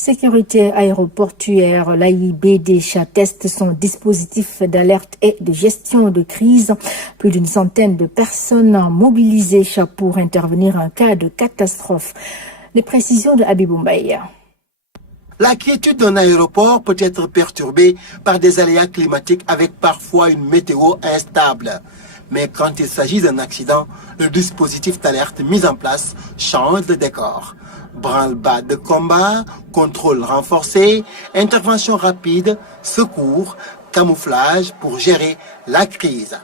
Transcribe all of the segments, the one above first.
Sécurité aéroportuaire, l'AIBD teste son dispositif d'alerte et de gestion de crise. Plus d'une centaine de personnes mobilisées pour intervenir en cas de catastrophe. Les précisions de Habibou Mbaye. La quiétude d'un aéroport peut être perturbée par des aléas climatiques avec parfois une météo instable. Mais quand il s'agit d'un accident, le dispositif d'alerte mis en place change de décor. Branle-bas de combat, contrôle renforcé, intervention rapide, secours, camouflage pour gérer la crise.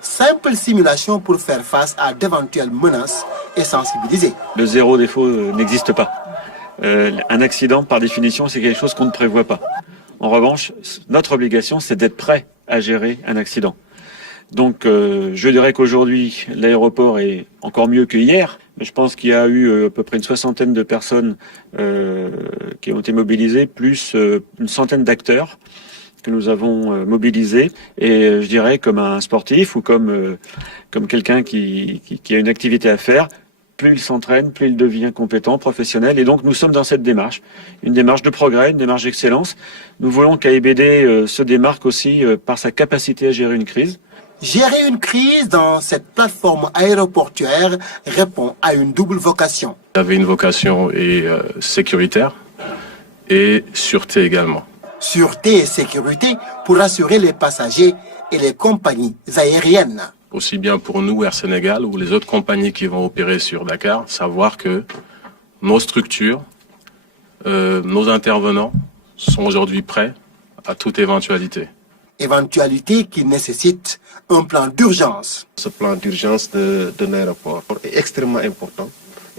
Simple simulation pour faire face à d'éventuelles menaces et sensibiliser. Le zéro défaut n'existe pas. Un accident, par définition, c'est quelque chose qu'on ne prévoit pas. En revanche, notre obligation, c'est d'être prêt à gérer un accident. Donc, je dirais qu'aujourd'hui, l'aéroport est encore mieux que hier. Mais je pense qu'il y a eu à peu près une soixantaine de personnes qui ont été mobilisées, plus une centaine d'acteurs que nous avons mobilisés. Et je dirais comme un sportif ou comme quelqu'un qui a une activité à faire, plus il s'entraîne, plus il devient compétent, professionnel. Et donc nous sommes dans cette démarche, une démarche de progrès, une démarche d'excellence. Nous voulons qu'AIBD se démarque aussi par sa capacité à gérer une crise. Gérer une crise dans cette plateforme aéroportuaire répond à une double vocation. Il avait une vocation sécuritaire et sûreté également. Sûreté et sécurité pour assurer les passagers et les compagnies aériennes. Aussi bien pour nous, Air Sénégal, ou les autres compagnies qui vont opérer sur Dakar, savoir que nos structures, nos intervenants sont aujourd'hui prêts à toute éventualité. Éventualité qui nécessite un plan d'urgence. Ce plan d'urgence d'un aéroport est extrêmement important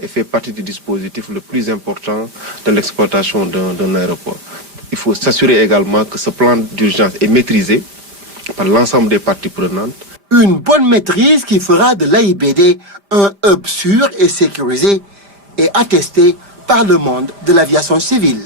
et fait partie du dispositif le plus important de l'exploitation d'un aéroport. Il faut s'assurer également que ce plan d'urgence est maîtrisé par l'ensemble des parties prenantes. Une bonne maîtrise qui fera de l'AIBD un hub sûr et sécurisé et attesté par le monde de l'aviation civile.